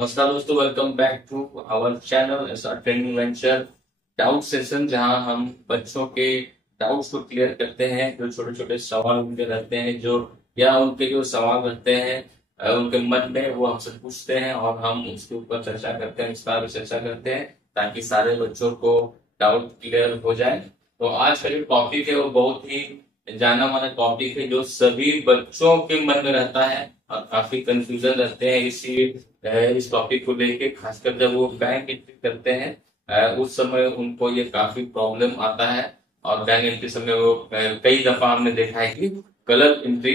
नमस्कार दोस्तों, welcome back to our channel SR training venture doubt session, जहां हम बच्चों के डाउट्स को क्लियर करते हैं। जो छोटे छोटे सवाल उनके रहते हैं, जो या उनके जो सवाल रहते हैं उनके मन में, वो हमसे पूछते हैं और हम उसके ऊपर चर्चा करते हैं, विस्तार में चर्चा करते हैं, ताकि सारे बच्चों को डाउट क्लियर हो जाए। तो आज का जो टॉपिक है वो बहुत ही जाना माना टॉपिक है, जो सभी बच्चों के मन में रहता है और काफी कंफ्यूजन रहते हैं इस टॉपिक को लेके। खासकर जब वो बैंक एंट्री करते हैं उस समय उनको ये काफी प्रॉब्लम आता है। और बैंक एंट्री समय वो कई दफा हमने देखा है कि गलत एंट्री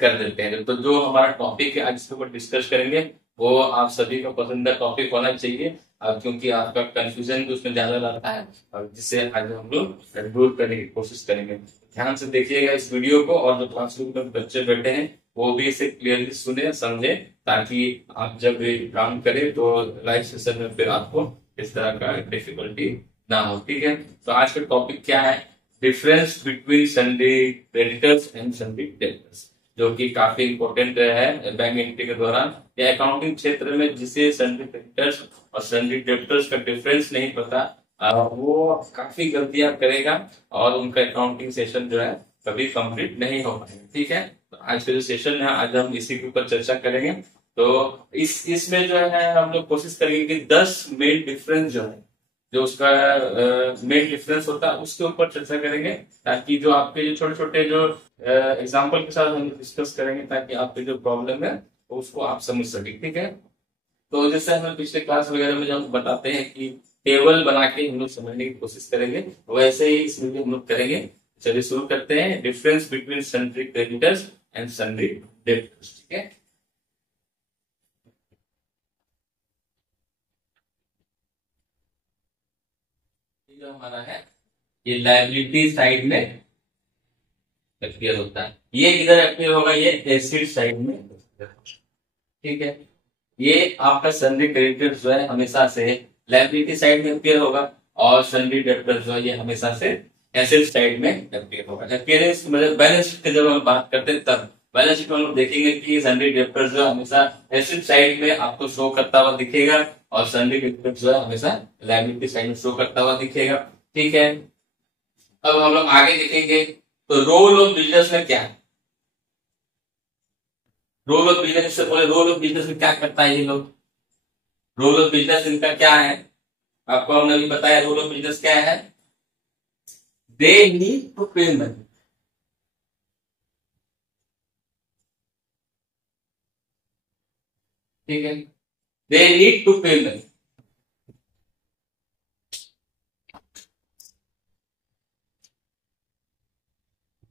कर देते हैं। तो जो हमारा टॉपिक है आज इसके ऊपर डिस्कस करेंगे, वो आप सभी का पसंदीदा टॉपिक होना चाहिए, क्योंकि आपका कंफ्यूजन भी उसमें ज्यादा रहता है, और जिससे आज हम लोग दूर करने की कोशिश करेंगे। ध्यान से देखिएगा इस वीडियो को, और जो क्लासरूम में बच्चे बैठे हैं वो भी इसे क्लियरली सुने समझे, ताकि आप जब ये काम करें तो लाइव सेशन में फिर आपको इस तरह का डिफिकल्टी ना हो। ठीक है, तो आज का टॉपिक क्या है? Difference between Sunday creditors and Sunday debtors, जो कि काफी इंपॉर्टेंट है बैंक एंट्री के दौरान या अकाउंटिंग क्षेत्र में। जिसे सन्डे क्रेडिटर्स और सन्डे डेबिटर्स का डिफरेंस नहीं पता, वो काफी गलतियां करेगा और उनका अकाउंटिंग सेशन जो है कभी कंप्लीट नहीं हो पाएगा। ठीक है, तो आज का जो सेशन है आज हम इसी के ऊपर चर्चा करेंगे। तो इसमें जो है हम लोग कोशिश करेंगे कि 10 मेन डिफरेंस जो है, जो उसका मेन डिफरेंस होता है उसके ऊपर चर्चा करेंगे, ताकि जो आपके जो छोटे छोटे जो एग्जाम्पल के साथ हम डिस्कस करेंगे, ताकि आपकी जो प्रॉब्लम है उसको आप समझ सके। ठीक है, तो जैसे हम पिछले क्लास वगैरह में जब बताते हैं कि टेबल बना के हम लोग समझने की कोशिश करेंगे, वैसे ही इसमें भी हम लोग करेंगे। चलिए शुरू करते हैं। Difference between sundry creditors and sundry debtors. ठीक है, जो हमारा है ये लायबिलिटी साइड में अपियर होता है, ये किधर अपियर होगा? ये एसेट साइड में। ठीक है, ये आपका सन्ड्री क्रेडिटर्स जो है हमेशा से लायबिलिटी साइड में अपियर होगा, और सन्ड्री डेबिटर्स जो है ये हमेशा से एसेट साइड में अपियर होगा। अपियरेंस मतलब बैलेंस शीट की जब हम बात करते हैं, तब बैलेंस शीट में हम लोग देखेंगे कि सन्ड्री डेबिटर्स जो हमेशा एसेट साइड में आपको शो करता हुआ दिखेगा, और सन्ड्री क्रेडिटर्स जो है हमेशा लायबिलिटी साइड में शो करता हुआ दिखेगा। ठीक है, अब हम लोग आगे देखेंगे तो रोल ऑफ बिजनेस में क्या है। रोल ऑफ बिजनेस से बोले, रोल ऑफ बिजनेस में क्या करता है ये लोग? रोल ऑफ बिजनेस इनका क्या है? आपको हमने अभी बताया रोल ऑफ बिजनेस क्या है। दे नीड टू पे मनी। ठीक है, दे नीड टू पे मनी।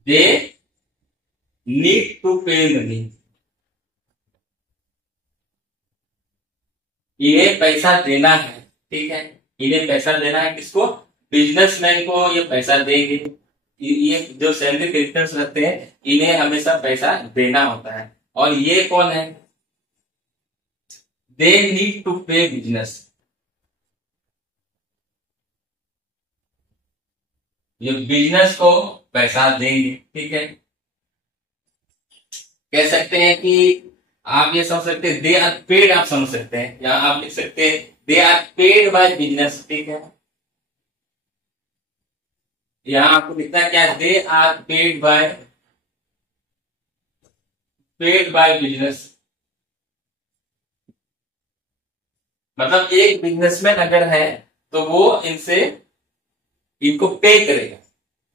दे नीड टू पे मनी, इन्हें पैसा देना है। ठीक है, इन्हें पैसा देना है। किसको? बिजनेसमैन को ये पैसा देंगे। ये जो सैलरी क्रेडिटर्स रहते हैं इन्हें हमेशा पैसा देना होता है। और ये कौन है? दे नीड टू पे बिजनेस, ये बिजनेस को पैसा देंगे। ठीक है, कह सकते हैं कि आप ये समझ सकते हैं दे आर पेड, आप समझ सकते हैं, या आप लिख सकते हैं they are paid by business. ठीक है, यहां आपको लिखना है क्या? They are paid by business. मतलब एक बिजनेसमैन अगर है तो वो इनको पे करेगा,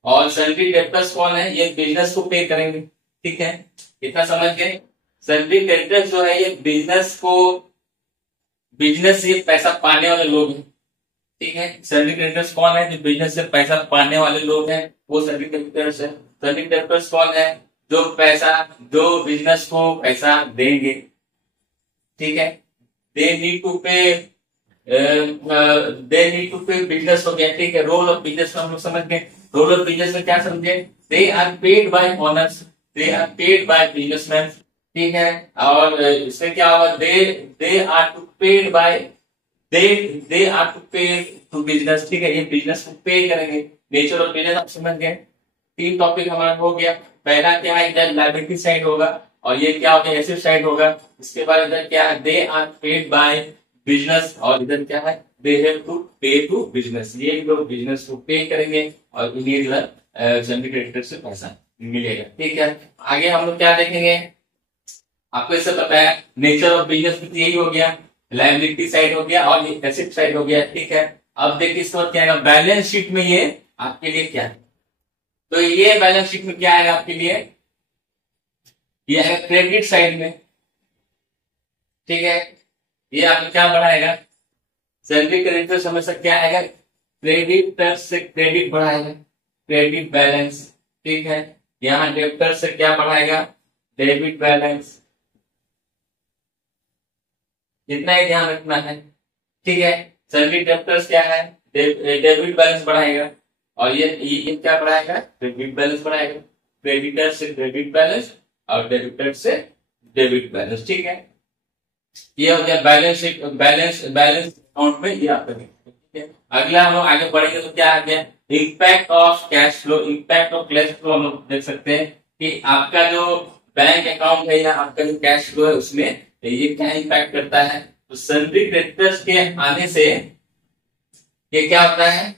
और सैलरी डेब्टर्स कौन है? ये बिजनेस को पे करेंगे। ठीक है, इतना समझ गए। सैलरी डेब्टर्स जो है ये बिजनेस से पैसा पाने वाले लोग हैं। ठीक है, सैलरी क्रेडिटर्स कौन है? जो बिजनेस से पैसा पाने वाले लोग हैं, वो सैलरी क्रेडिटर्स है। सैलरी क्रेडिटर्स कौन है? जो बिजनेस को पैसा देंगे। ठीक है, दे नीड टू पे बिजनेस हो गया। ठीक है, रोल ऑफ बिजनेस हम लोग समझ गए। रोल ऑफ बिजनेस में क्या समझे? They are paid by owners, they are paid by businessman. ठीक है, और इसमें क्या होगा? They are to paid by they are to pay to business. ठीक है, ये बिजनेस को पे करेंगे। नेचर ऑफ बिजनेस आप समझ गए। तीन टॉपिक हमारा हो गया। पहला क्या है? इधर लायबिलिटी साइड होगा, और ये क्या होगा, एसिड साइड होगा। इसके बाद इधर क्या है, they are paid by business, और इधर क्या है, they have to pay to business, ये लोग बिजनेस को पे करेंगे और इन्हें जो है सन्ड्री क्रेडिटर से पैसा मिलेगा। ठीक है, आगे हम लोग क्या देखेंगे, आपको इससे पता है नेचर ऑफ बिजनेस यही हो गया, लायबिलिटी साइड हो गया और एसेट साइड हो गया। ठीक है, अब देखिए इसके बाद क्या आएगा, बैलेंस शीट में ये आपके लिए क्या है, तो ये बैलेंस शीट में क्या आएगा आपके लिए, ये आएगा क्रेडिट साइड में। ठीक है, ये आपको क्या बढ़ाएगा, सैलरी क्रेडिटर हमेशा क्या आएगा, क्रेडिटर से क्रेडिट बढ़ाएगा, क्रेडिट बैलेंस। ठीक है, यहाँ डेबिटर से क्या बढ़ाएगा, डेबिट बैलेंस। इतना ही ध्यान रखना है। ठीक है, सैलरी डेबिटर्स क्या है, डेबिट बैलेंस बढ़ाएगा, और ये क्या बढ़ाएगा, क्रेडिट बैलेंस बढ़ाएगा, क्रेडिटर से क्रेडिट बैलेंस और डेबिटर से डेबिट बैलेंस। ठीक है, ये हो गया बैलेंस शीट, बैलेंस अकाउंट में ये आपका। ठीक है, अगला हम लोग आगे बढ़ेंगे तो क्या आ गया, impact of cash flow. Impact of cash flow हम लोग देख सकते हैं कि आपका जो बैंक अकाउंट है या आपका जो कैश फ्लो है उसमें ये क्या इम्पैक्ट करता है, तो सन्ड्री क्रेडिटर्स के आने से ये क्या होता है,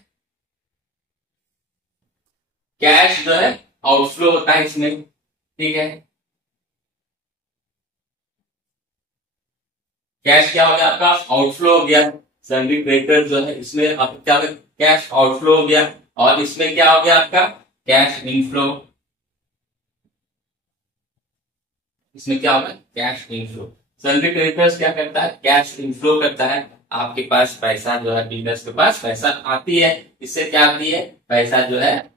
कैश जो है आउटफ्लो होता है इसमें। ठीक है, कैश क्या हो गया आपका, आउटफ्लो हो गया, सन्ड्री क्रेडिटर जो है इसमें आपका क्या हो गया, कैश आउटफ्लो हो गया, और इसमें क्या हो गया आपका, कैश इनफ्लो। इसमें क्या होगा, कैश इनफ्लो। सन्ड्री क्रेडिटर्स क्या करता है, कैश इनफ्लो करता है, आपके पास पैसा जो है, बिजनेस के पास पैसा आती है, इससे क्या आती है, पैसा जो है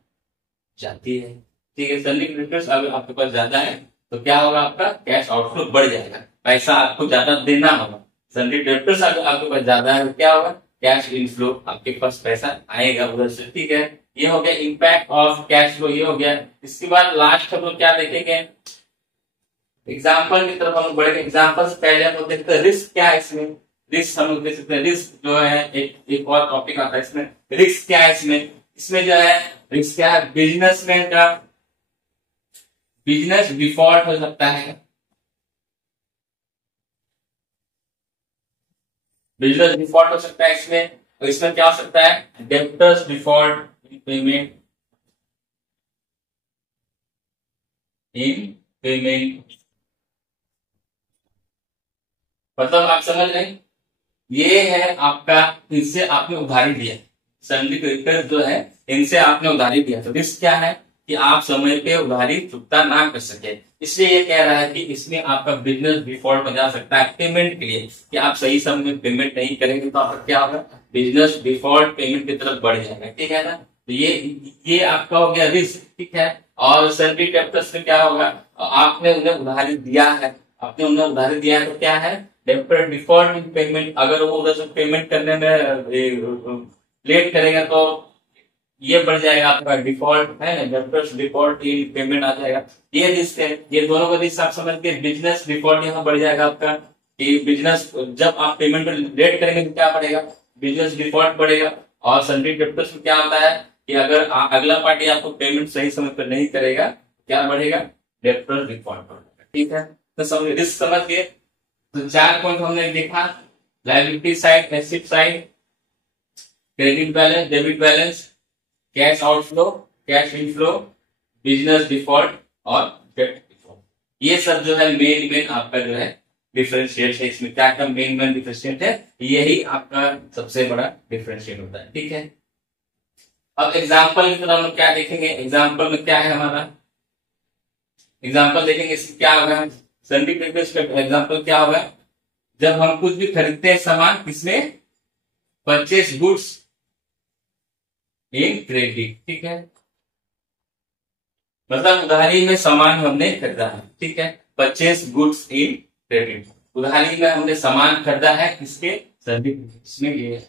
जाती है। ठीक है, सन्ड्री क्रेडिटर्स अगर आपके पास ज्यादा है तो क्या होगा, आपका कैश आउटफ्लो बढ़ जाएगा, पैसा आपको ज्यादा देना होगा। सन्ड्री क्रेडिटर्स अगर आपके पास ज्यादा है तो क्या होगा, कैश इनफ्लो, आपके पास पैसा आएगा उधर से। ठीक है, ये हो गया इम्पैक्ट ऑफ कैश फ्लो, ये हो गया। इसके बाद लास्ट हम लोग क्या देखेंगे, एग्जाम्पल की तरफ हम लोग बढ़ेंगे। एग्जाम्पल से पहले हम लोग देखते हैं रिस्क क्या है इसमें, रिस्क हम लोग देख सकते हैं, रिस्क जो है एक और टॉपिक आता है इसमें, रिस्क क्या है इसमें जो है रिस्क क्या है, बिजनेसमैन का बिजनेस डिफॉल्ट हो सकता है, बिजनेस डिफॉल्ट हो सकता है इसमें, और इसमें क्या हो सकता है, डेब्टर्स डिफॉल्ट इन पेमेंट। मतलब आप समझ रहे हैं, ये है आपका, इनसे आपने उधारी लिया, सन्ड्री क्रेडिटर जो है इनसे आपने उधारी लिया, तो रिस्क क्या है कि आप समय पे उधारी चुकता ना कर सके, इसलिए ये कह रहा है कि इसमें आपका बिजनेस डिफॉल्ट हो जा सकता है पेमेंट के लिए, कि आप सही समय में पेमेंट नहीं करेंगे तो आपका क्या होगा, बिजनेस डिफॉल्ट पेमेंट की तरफ बढ़ जाएगा। ठीक है ना, तो ये आपका हो गया रिस्क। ठीक है, और सन्ड्री क्रेडिटर्स से क्या होगा, आपने उन्हें उधारी दिया है, आपने उन्हें उधारी दिया है तो क्या है, डेब्टर डिफॉल्ट इन पेमेंट, अगर वो उधर से पेमेंट करने में लेट करेगा तो ये बढ़ जाएगा आपका डिफॉल्ट है ना, डेब्टर्स डिफॉल्ट इन पेमेंट आ जाएगा, ये रिस्क है। ये दोनों को रिस्क आप समझ के, बिजनेस डिफॉल्ट यहाँ बढ़ जाएगा आपका, कि बिजनेस जब आप पेमेंट लेट करेंगे तो क्या बढ़ेगा, बिजनेस डिफॉल्ट बढ़ेगा। और सन्ड्री क्रेडिटर्स में क्या होता है कि अगर अगला पार्टी आपको पेमेंट सही समय पर नहीं करेगा, क्या बढ़ेगा, डेब्टर्स डिफॉल्ट बढ़ेगा। ठीक है, तो समझ रिस्क समझ गए। तो 4 पॉइंट हमने देखा, liability side, asset side, credit balance, debit balance, cash outflow, cash inflow, business default और डेट डिफॉल्ट। ये सब जो है मेन आपका जो है डिफरेंशिएट है, इसमें क्या क्या मेन डिफरेंशिएट है, यही आपका सबसे बड़ा डिफरेंशिएट होता है। ठीक है, अब एग्जाम्पल की तरह हम लोग क्या देखेंगे, एग्जाम्पल में क्या है हमारा, एग्जाम्पल देखेंगे इसमें क्या होगा, सन्ड्री क्रेडिटर्स का एग्जाम्पल क्या होगा, जब हम कुछ भी खरीदते हैं सामान, किसमें, परचेस गुड्स इन क्रेडिट। ठीक है, मतलब उधारी में सामान हमने खरीदा है। ठीक है, परचेस गुड्स इन क्रेडिट, उधारी में हमने सामान खरीदा है, किसके, सन्ड्री इसमें ये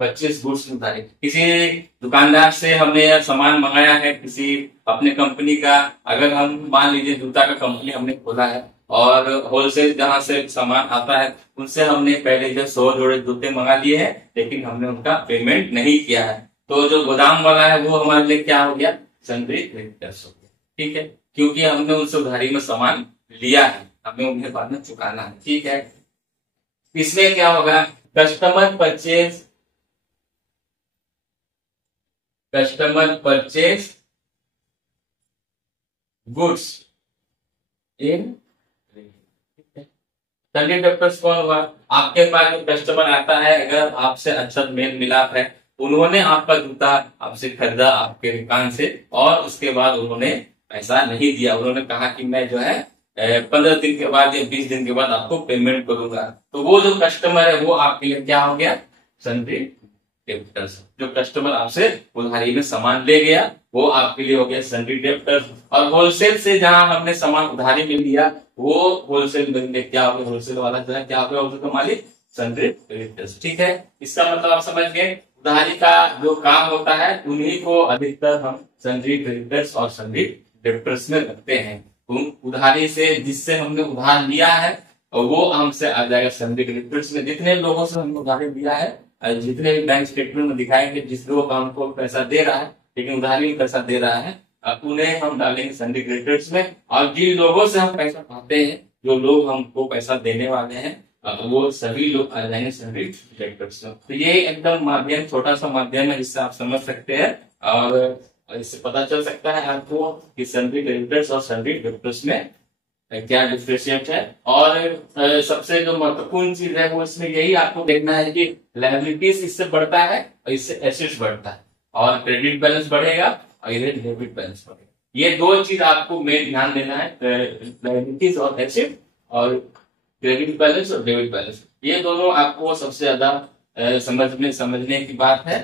परचेस गुड्स उधारी, किसी दुकानदार से हमने सामान मंगाया है, किसी अपने कंपनी का, अगर हम मान लीजिए जूता का कंपनी हमने खोला है और होलसेल जहां से सामान आता है उनसे हमने पहले जो 100 जोड़े जूते मंगा लिए हैं, लेकिन हमने उनका पेमेंट नहीं किया है, तो जो गोदाम वाला है वो हमारे लिए क्या हो गया, सन्ड्री क्रेडिटर्स हो गया। ठीक है, क्योंकि हमने उनसे उधारी में सामान लिया है, हमें उन्हें बाद में चुकाना है। ठीक है, इसमें क्या होगा, customer purchase goods in सन्डी debtors कौन हुआ, आपके पास जो कस्टमर आता है, अगर आपसे अच्छा मेल मिलाप है, उन्होंने आपका जूता आपसे खरीदा आपके दुकान से, और उसके बाद उन्होंने पैसा नहीं दिया, उन्होंने कहा कि मैं जो है 15 दिन के बाद या 20 दिन के बाद आपको पेमेंट करूंगा, तो वो जो कस्टमर है वो आपके लिए क्या हो गया, सन्डी डेब्टर्स। जो कस्टमर आपसे उधारी में सामान ले गया वो आपके लिए हो गया सन्डी डेब्टर्स। और होलसेल से जहां हमने सामान उधारी में लिया, वो होलसेल में क्या हो गया, होलसेल वाला जो है क्या हो गया, होलसेल का मालिक सन्डी क्रेडिटर्स। ठीक है, इसका मतलब आप समझ गए, उधारी का जो काम होता है उन्हीं को अधिकतर हम सन्डी क्रेडिटर्स और सन्डी डेब्टर्स में रखते हैं। उन उधारी से जिससे हमने उधार लिया है और वो हमसे आ जाएगा सन्डी क्रेडिटर्स में। जितने लोगों से हमने उधारी लिया है, जितने भी बैंक स्टेटमेंट में दिखाएंगे जिस लोग हमको पैसा दे रहा है लेकिन उधारी में पैसा दे रहा है, उन्हें हम डालेंगे सन्डी क्रेडिटर्स में। और जिन लोगों से हम पैसा पाते हैं, जो लोग हमको पैसा देने वाले हैं, वो सभी लोग आ जाएंगे सन्डी क्रेडिटर्स में। तो ये एकदम माध्यम, छोटा सा माध्यम है जिससे आप समझ सकते हैं और इससे पता चल सकता है आपको कि सन्डी क्रेडिटर्स और सन्डी डेब्टर्स में क्या डिफरेंशिएट है। और सबसे जो महत्वपूर्ण चीज है वो इसमें यही आपको देखना है कि लायबिलिटीज इससे बढ़ता है और इससे एसेट्स बढ़ता है, और क्रेडिट बैलेंस बढ़ेगा और ये डेबिट बैलेंस बढ़ेगा। ये दो चीज आपको मेन ध्यान देना है, लायबिलिटीज और एसेट, और क्रेडिट बैलेंस और डेबिट बैलेंस, ये दोनों आपको सबसे ज्यादा समझने की बात है।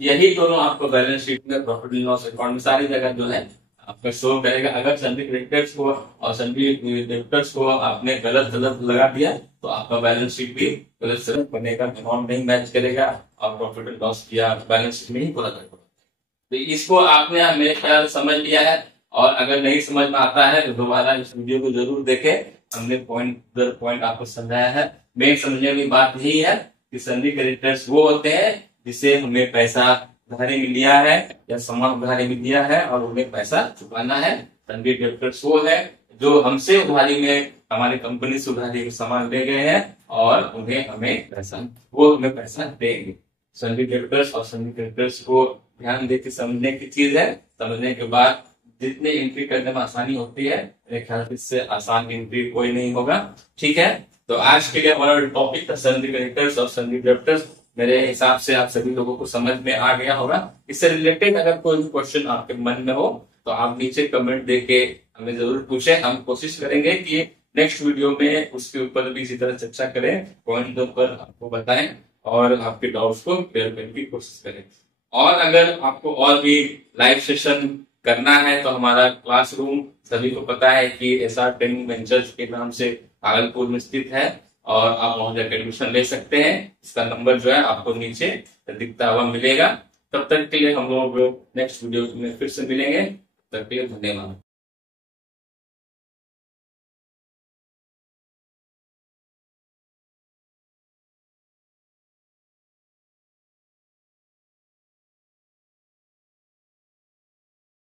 यही दोनों आपको बैलेंस शीट में, प्रॉफिट एंड लॉस अकाउंट में, सारी जगह जो है आपका शो करेगा। अगर सन्डी क्रेडिटर्स को और सन्डी डेब्टर्स को आपने गलत लगा दिया तो आपका बैलेंस शीट भी गलत बनेगा, अमाउंट नहीं मैच करेगा और प्रॉफिट एंड लॉस किया बैलेंस शीट में ही पूरा करेगा। तो इसको आपने मेरे ख्याल समझ लिया है, और अगर नहीं समझ में आता है तो दोबारा इस वीडियो को जरूर देखें, हमने पॉइंट दर पॉइंट आपको समझाया है। मेन समझने की बात यही है कि सन्डी क्रेडिटर्स वो होते हैं जिसे हमें पैसा उधारी में लिया है या सामान उधारी में लिया है और उन्हें पैसा चुकाना है। सन्डी डेब्टर्स वो है जो हमसे उधारी में, हमारी कंपनी से उधारी में सामान ले गए हैं और उन्हें हमें पैसा देंगे। सन्डी डेब्टर्स और सन्डी क्रेडिटर्स को ध्यान देकर समझने की चीज है। समझने के बाद जितने एंट्री करने में आसानी होती है, मेरे ख्याल से इससे आसान एंट्री कोई नहीं होगा। ठीक है, तो आज के लिए हमारा टॉपिक था सन्डी क्रेडिटर्स और सन्डी डेब्टर्स। मेरे हिसाब से आप सभी लोगों को समझ में आ गया होगा। इससे रिलेटेड अगर कोई भी क्वेश्चन आपके मन में हो तो आप नीचे कमेंट देके हमें जरूर पूछें। हम कोशिश करेंगे कि नेक्स्ट वीडियो में उसके ऊपर भी इसी तरह चर्चा करें, पॉइंट पर आपको बताएं और आपके डाउट्स को क्लियर करने की कोशिश करें। और अगर आपको और भी लाइव सेशन करना है तो हमारा क्लासरूम सभी को पता है कि एसआर ट्रेनिंग वेंचर्स के नाम से भागलपुर में स्थित है, और आप वहां जाकर एडमिशन ले सकते हैं। इसका नंबर जो है आपको नीचे दिखता हुआ मिलेगा। तब तक के लिए हम लोग नेक्स्ट वीडियो में फिर से मिलेंगे। तब तक के लिए धन्यवाद।